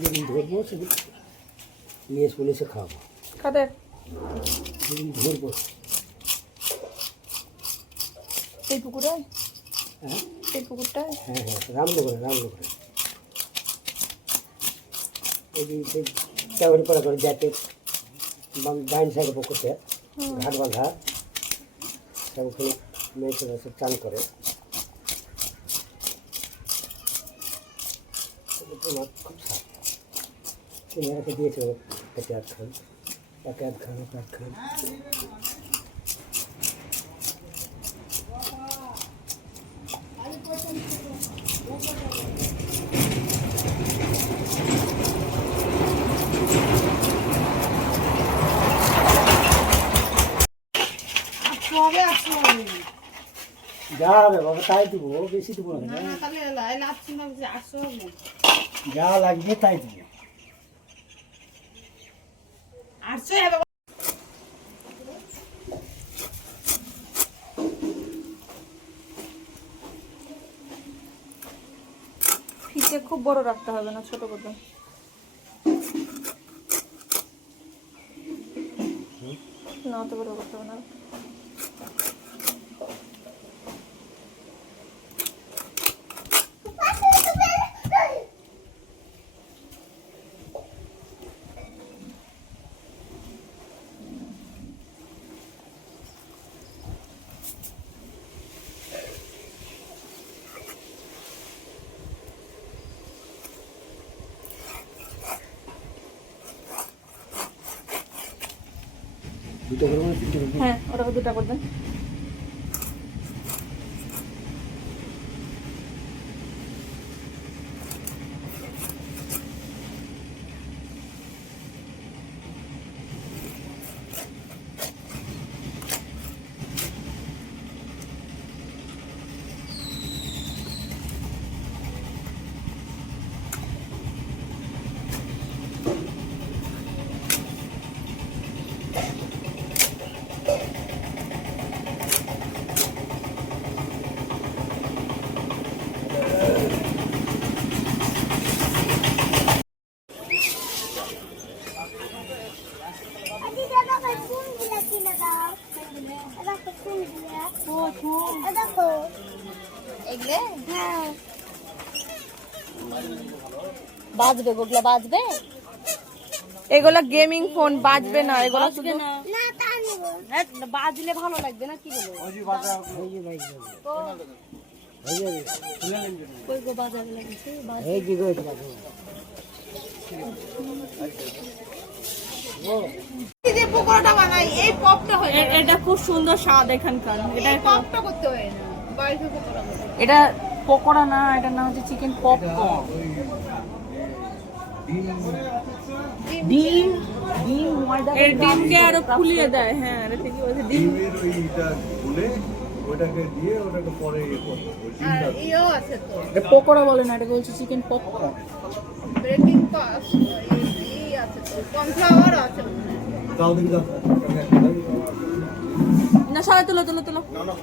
যেদিন ধরবো সেদিন নিয়ে স্কুলে এসে খাওয়াবো। কাদের? যেদিন ধরবো। এই পুকুরটায়? হ্যাঁ এই পুকুরটায়? হ্যাঁ হ্যাঁ, রামনগরে রামনগরে এই যে চাকরি করা করে যাতে ডাইন সাইডের পুকুরতে ঘাট বাঁধা সব ওখানে মেয়েছেরা সব চান করে। মাছ খুব সাপ মেয়েরাকে দিয়েছে পেটে আধ খান একে আধ খান একে আধ খান। যা হবে বাবা তাই দিব, বেশি দিব না, যা লাগবে তাই দিব। ফিতে খুব বড় রাখতে হবে না, ছোট করতে। না অত বড় করতে হবে না। দুটো করবো না তিনটে করবো? হ্যাঁ, ওটাকে দুটা করবেন। বাজবে, গোগলা বাজবে। এগুলা গেমিং ফোন, বাজবে না এগুলা শুধু। বাজলে ভালো লাগবে না, কি বলো? কই গো বাজাবে লাগছে, এই যে গো এই যে পকোড়াটা বানাই, এই পপটা হয় না। এটা খুব সুন্দর স্বাদ এখানকার। এটা পপটা করতে হয় না, বাইরে পকোড়া করতে। এটা পকোড়া না, এটা নাম হচ্ছে চিকেন পপকর্ন। ডিম ডিম ময়দা এর ডিমকে আরো ফুলিয়ে দেয়। হ্যাঁ, এটা ঠিকই বলছে। ডিমের ওইটা গুলে ওটাকে দিয়ে ওটাকে পরে ইয়ে করবে। ওই ডিমটা ইও আছে তো। এটা পকোড়া বলে না, এটাকে বলছে চিকেন পপকর্ন। ব্রেকিং পাস এই আছে তো, কর্নফ্লাওয়ার আছে। দাও দিন দাও। না সবাই তুলো তুলো তুলো। না না